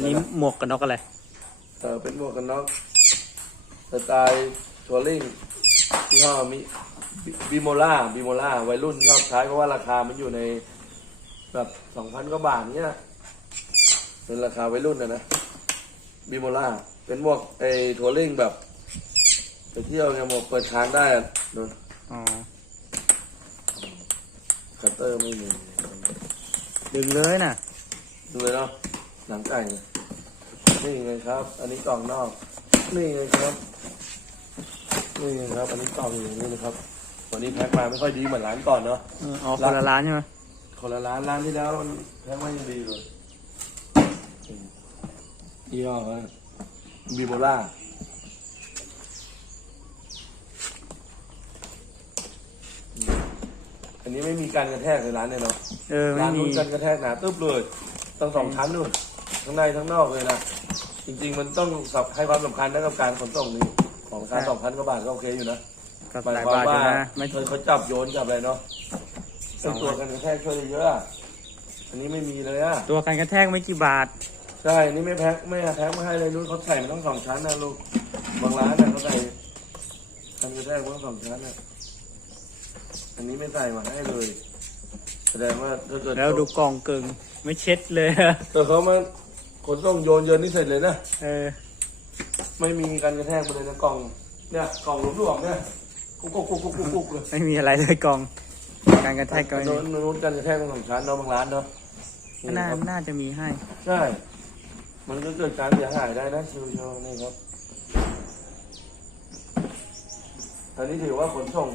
อันนี้หมวกกันน็อกอะไร เออเป็นหมวกกันน็อกสไตล์ทัวริงที่ห้อมิบิโมล่าบิโมล่าวัยรุ่นชอบใช้เพราะว่าราคามันอยู่ในแบบสองพันกว่าบาทเนี้ยเป็นราคาวัยรุ่นนะนะบิโมล่าเป็นหมวกไอ้ทัวริงแบบไปเที่ยวไงหมวกเปิดทางได้อะดูอ๋อคัตเตอร์ไม่มีดึงเลยน่ะดูเลยเนาะ หนังไก่เนี่ยนี่ไงครับ อันนี้กล่องนอก นี่ไงครับ นี่ไงครับ อันนี้กล่องอยู่นี่นะครับ วันนี้แพ็คมาไม่ค่อยดีเหมือนร้านก่อนเนาะ เอออ๋อคนละร้านใช่ไหมคนละร้านร้านที่แล้วมันแพ็คมายังดีเลยยี่ห้อว่าบิโมล่าอันนี้ไม่มีการกระแทกในร้านเนี่ยเนาะเออไม่ร้านมี นู้นกันกระแทกหนาตึ๊บเลยตั้งสองชั้นนู่น ทั้งในทั้งนอกเลยนะจริง ๆ มันต้องสับให้ความสำคัญนะกับการขนส่งนี่ของราคาสองพันกว่าบาทก็โอเคอยู่นะก็หมายหลายความบาทอว่ายู่นะไม่เคยเขาจับโยนจับอะไรเนาะสองตัวกันกระแทกช่วยได้เยอะอะอันนี้ไม่มีเลยอะตัวกันกระแทกไม่กี่บาท ใช่อันนี้ไม่แพ็คไม่แพ็คมาให้เลยนู้นเขาใส่มาต้องสองชั้นนะลูกบางร้านน่ะเขาใส่กันกระแทกมาต้องสองชั้นน่ะอันนี้ไม่ใส่มาให้เลย แสดงว่าถ้าเกิด แล้วดูกล่องเกิงไม่เช็ดเลย แต่เขามา ขนส่งโยนเยินนี่เสร็จเลยนะ เออ ไม่มีการกระแทกมาเลยนะกล่อง เนี่ยกล่องหลวมๆเนี่ยกุกกุกกุกกุกกุกกุกเลยไม่มีอะไรเลยกล่อง การกระแทกก็ไม่โน้มีนโน้นการกระแทกมันของชั้นเนาะบางร้านเนาะนี่น่าครับน่าจะมีให้ ใช่ มันก็เกิดการเสียหายได้นะชิวๆนี่ครับอันนี้ถือว่าขนส่ง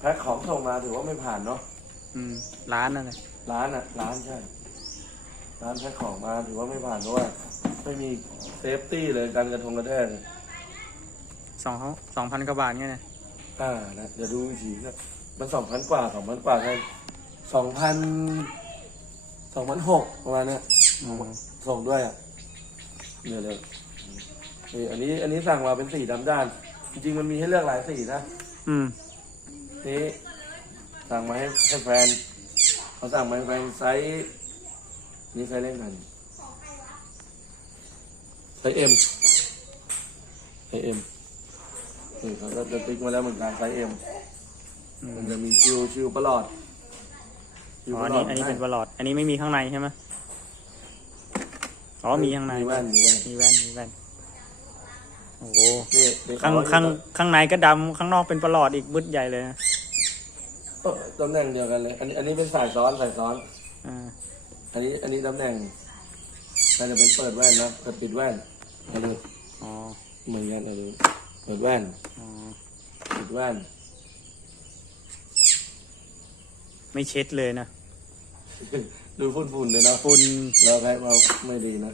แพ็คของส่งมาถือว่าไม่ผ่านเนาะ อืม ร้านนั่นแหละร้านอะร้านใช่ ร้านแพ็คของมาถือว่าไม่ผ่านเพราะว่าไม่มีเซฟตี้เลยการกระทงกระแทกสองเขาสองพันกว่าบาทเนี่ยนะอ่านะเดี๋ยวดูอีกทีนะมันสองพันกว่าสองพันกว่ากันสองพันสองพันหกประมาณเนี้ยอืมส่งด้วยอะเดี๋ยวเดี๋ยวนี่อันนี้อันนี้สั่งมาเป็นสีดำด้าน จริงๆมันมีให้เลือกหลายสีนะ อืมนี่สั่งมาให้ให้แฟนเขาสั่งมาให้แฟนไซส์ นี่ไซส์เล่นกันไซส์เอ็มไซส์เอ็มนี่เขาก็จะติ๊กมาแล้วเหมือนกันไซส์เอ็มอืมมันจะมีชิวชิวประหลอดชิวอ๋อปอัระนหลอนี้ดอันนี้ให้เป็นประหลอด อันนี้ไม่มีข้างในใช่ไหมอ๋อมีข้างในมีแว่นมีแว่นมีแว่นมีแว่นโอ้โหนี่นี่เขข้างว่ข้างข้างในก็ดำข้างนอกเป็นประหลอดอีกบึดใหญ่เลยนะเอ้อตำแหน่งเดียวกันเลย อันนี้อันนี้เป็นสายซ้อนสายซ้อน อ่า อันนี้อันนี้ตำแหน่งน่าจะเป็นเปิดแว่นนะเปิดปิดแว่นอันนี้อ๋อเหมือนกันอันนี้เปิดแว่นอ๋อปิดแว่นไม่เช็ดเลยนะ ดูฝุ่นๆเลยเนาะคุณเราแพ็คมาไม่ดีนะ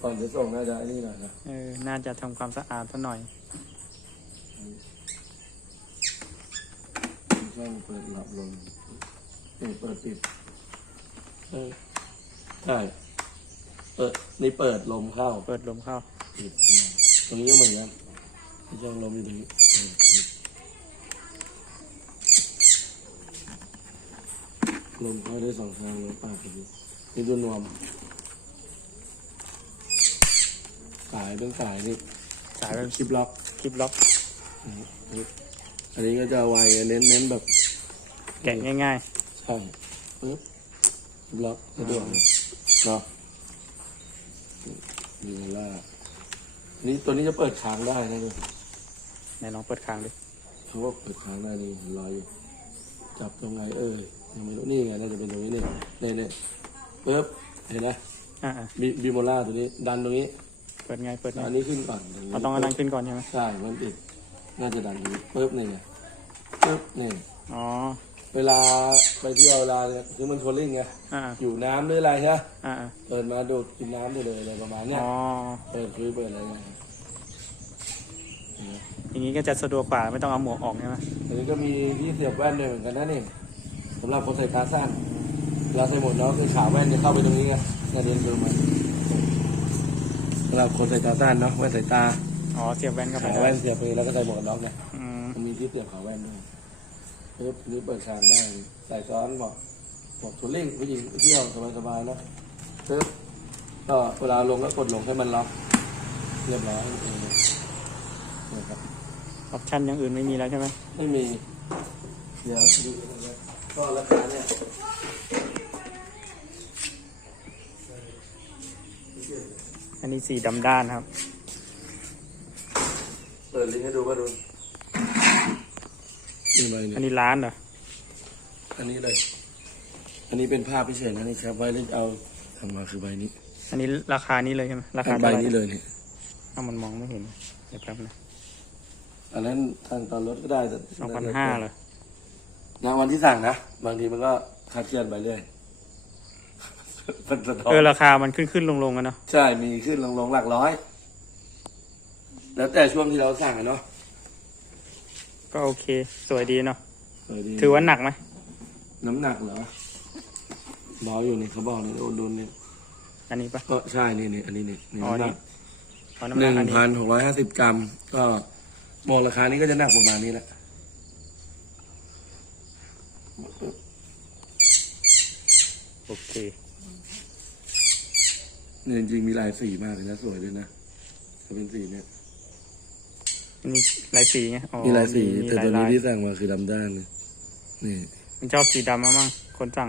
ก่อนจะส่งน่าจะไอ้นี่หน่อยนะเออน่าจะทำความสะอาดซะหน่อย ช่องเปิดหลับลมนี่เปิดปิดเออ ใช่เปิดนี่เปิดลมเข้าเปิดลมเข้าปิดตรงนี้ก็เหมือนกันมีช่องลมอยู่ตรงนี้เออปิดลมเข้าได้สองทางลมปากอย่างนี้นี่ตัวนวมสายเป็นสายนี่สายเป็นคลิปล็อกคลิปล็อกอันนี้ก็จะไวเน้นเน้นแบบแกะง่ายใช่ปึ๊บคลิปล็อกสะดวก เลยเนาะมีเวลาอันนี้ตัวนี้จะเปิดค้างได้นะเลยๆไหนลองเปิดค้างดิเขาว่าเปิดค้างได้เลยรออยู่จับตรงไหนเอ่ยยังไม่รู้นี่ไงน่าจะเป็นตรงนี้นี่นี่นี่ปึ๊บเห็นไหมอ่าบิบิโมล่าตัวนี้ ดันตรงนี้ๆเปิดไงเปิดไงอันนี้ขึ้นก่อนเราต้องเอานั้นขึ้นก่อนใช่ไหมใช่มันติดน่าจะดันตรงนี้ปึ๊บนี่ไงปึ๊บนี่อ๋อ เวลาไปเที่ยวเวลาเนี่ยคือมันทัวริ่งไงอ่าอยู่น้ำหรืออะไรใช่ไหมอ่าเปิดมาดูดกินน้ำได้เลยอะไรประมาณเนี้ยอ๋อเปิดคุยเปิดอะไรเงี้ยเห็นไหมอย่างนี้ก็จะสะดวกกว่าไม่ต้องเอาหมวกออกใช่ไหมอันนี้ก็มีที่เสียบแว่นด้วยเหมือนกันนะนี่สำหรับคนใส่ขาสั้นเราใส่หมวกเนาะคือขาแว่นจะเข้าไปตรงนี้ไงกระเด็นดูมันสำหรับคนใส่ตาสั้นเนาะแว่นใส่ตาอ๋อเสียบแว่นเข้าไปขาได้แว่นเสียบไปแล้วก็ใส่หมวกกันน็อกเนี่ยอืมมันมีที่เสียบขาแว่นด้วย ปึ๊บนี่เปิดทางได้ใส่ซ้อนบอกบอกทุนเล่งผู้หญิงเที่ยวสบายๆเนาะปึ๊บก็เวลาลงก็กดลงให้มันล็อกเรียบร้อยเองนะครับออปชั่นอย่างอื่นไม่มีแล้วใช่ไหมไม่มี เดี๋ยวดูกันนะก็ราคาเนี่ยอันนี้สีดำด้านครับ เปิดลิงก์ให้ดูก็ดู นี่ใบอันนี้นี้ร้านเหรออันนี้เลยอันนี้เป็นภาพพิเศษนะนี่ครับ ไว้เล่นเอาทำมาคือใบนี้อันนี้ราคานี้เลยใช่ไหมราคาใบเท่าไหร่นี้เลยนี่เอามันมองไม่เห็นเดี๋ยวแป๊บนะอันนั้นทางตอนรถก็ได้แต่สองพันห้าเลยนะวันที่สั่งนะ บางทีมันก็คาดเคลื่อนไปเรื่อยมันสะท้อนเออราคามันขึ้นขึ้นลงลงกันเนาะใช่มีขึ้นลงลงหลักร้อย แล้วแต่ช่วงที่เราสั่งอะเนาะ ก็โอเค สวยดีเนาะเออดีถือว่าหนักไหมน้ำหนักเหรอเบาอยู่นี่เขาบอกนี่โอนดุลนี่อันนี้ปะก็ใช่นี่นี่อันนี้นี่นี่อ๋อน้ำหนันี่กอ๋อน้ำหหนันึ่กงอันนี้พันหกร้อยห้าสิบกรัม ก็มองราคานี้ก็จะหนักประมาณนี้แหละโอเคเนี่ยจริงๆมีลายสีมากเลยนะสวยด้วยนะถ้าเป็นสีเนี่ย อันนี้ลายสีไงอ๋อมีลายสีมีแต่ลายตัวนี้ลายที่สั่งมาคือดำด้านเลยนี่มันชอบสีดำมั้งคนสั่ง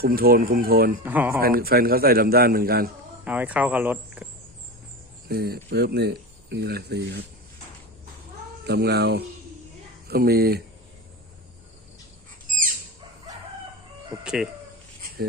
คุมโทนคุมโทนอ๋อแฟนแฟนเขาใส่ดำด้านเหมือนกัน เอาให้เข้ากับรถ นี่ปึ๊บนี่มีหลายสีครับดำเงา ก็มี โอเคโอเค